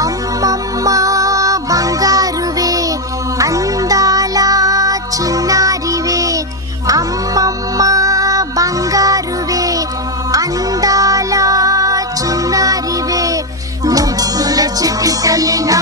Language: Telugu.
అమ్మమ్మ బంగారువే అందాల చిన్నారివే, అమ్మమ్మ బంగారువే అందాల చిన్నారివే, ముద్దుల చిట్టి తల్లి నా